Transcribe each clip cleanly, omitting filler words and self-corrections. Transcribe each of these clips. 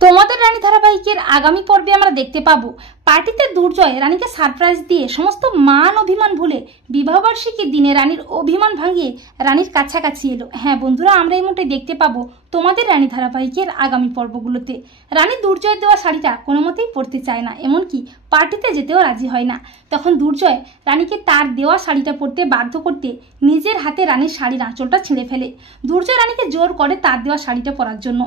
তোমাদের রানী ধারাবাহিকের আগামী পর্বে আমরা দেখতে পাবো পার্টিতে দুর্জয় রানীকে সারপ্রাইজ দিয়ে সমস্ত মান অভিমান ভুলে বিবাহবার্ষিকীর দিনে রানীর অভিমান ভাঙিয়ে রানীর কাছাকাছি এলো। হ্যাঁ বন্ধুরা, আমরা এই মুহূর্তে দেখতে পাবো তোমাদের রানী ধারাবাহিকের আগামী পর্বগুলোতে রানী দুর্জয়ের দেওয়া শাড়িটা কোনো মতেই পরতে চায় না, এমনকি পার্টিতে যেতেও রাজি হয় না। তখন দুর্জয় রানীকে তার দেওয়া শাড়িটা পরতে বাধ্য করতে নিজের হাতে রানীর শাড়ির আঁচলটা ছিঁড়ে ফেলে। দুর্জয় রানীকে জোর করে তার দেওয়া শাড়িটা পরার জন্য,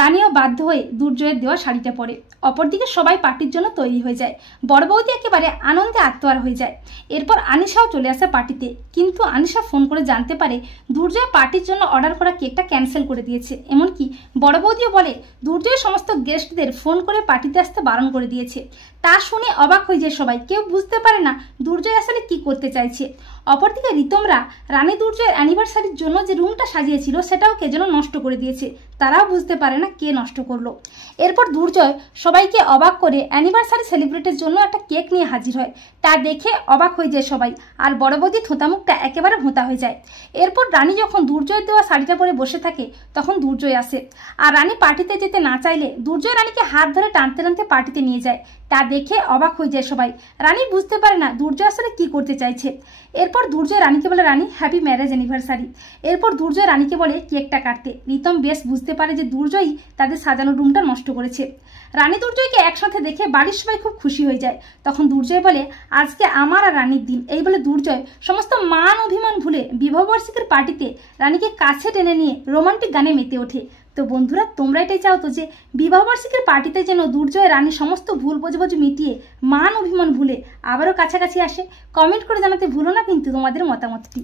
রানীও বাধ্য হয়ে দুর্জয়ের দেওয়া শাড়িটা পরে। অপরদিকে সবাই পার্টির জন্য তৈরি হয়ে যায়, বড় বৌদি একেবারে আনন্দে আত্মহারা হয়ে যায়। এরপর আনিশাও চলে আসে পার্টিতে, কিন্তু আনিশা ফোন করে জানতে পারে দুর্জয় পার্টির জন্য অর্ডার করা কেকটা ক্যান্সেল করে দিয়েছে। এমনকি বড় বৌদিও বলে দুর্জয় সমস্ত গেস্টদের ফোন করে পার্টিতে আসতে বারণ করে দিয়েছে। তা শুনে অবাক হয়ে যায় সবাই, কেউ বুঝতে পারে না দুর্জয় আসলে কি করতে চাইছে। অপরদিকে রিতমরা রানী দুর্জয়ের অ্যানিভার্সারির জন্য যে রুমটা সাজিয়েছিল সেটাও কে যেন নষ্ট করে দিয়েছে, তারাও বুঝতে পারে না কে নষ্ট করলো। এরপর দুর্জয় সবাইকে অবাক করে অ্যানিভার্সারি সেলিব্রেটের জন্য একটা কেক নিয়ে হাজির হয়, তা দেখে অবাক হয়ে যায় সবাই, আর বড় বৌদি থোঁতামুখটা একেবারে ভোঁতা হয়ে যায়। এরপর রানী যখন দুর্জয়ের দেওয়া শাড়িটা পরে বসে থাকে তখন দুর্জয় আসে, আর রানী পার্টিতে যেতে না চাইলে দুর্জয় রানীকে হাত ধরে টানতে টানতে পার্টিতে নিয়ে যায়। তা দেখে অবাক হয়ে যায় সবাই, রানী বুঝতে পারে না দুর্জয় আসলে কি করতে চাইছে। এরপর দুর্জয় রানীকে বলে রানী হ্যাপি ম্যারেজ অ্যানিভার্সারি। এরপর দুর্জয় রানীকে বলে কেকটা কাটতে। রিতম বেশ বুঝতে পারে যে দুর্জয়ই তাদের সাজানো রুমটা নষ্ট করেছে। রানী দুর্জয়কে একসাথে দেখে বাড়ির সবাই খুব খুশি হয়ে যায়। তখন দুর্জয় বলে আজকে আমার আর রানীর দিন। এই বলে দুর্জয় সমস্ত মান অভিমান ভুলে বিবাহবার্ষিকীর পার্টিতে রানীকে কাছে টেনে নিয়ে রোমান্টিক গানে মেতে ওঠে। তো বন্ধুরা, তোমরা এটাই চাও তো যে বিবাহবার্ষিকীর পার্টিতে যেন দুর্জয় রানী সমস্ত ভুল বোঝাবুঝি মিটিয়ে মান অভিমান ভুলে আবারও কাছাকাছি আসে? কমেন্ট করে জানাতে ভুলো না কিন্তু তোমাদের মতামতটি।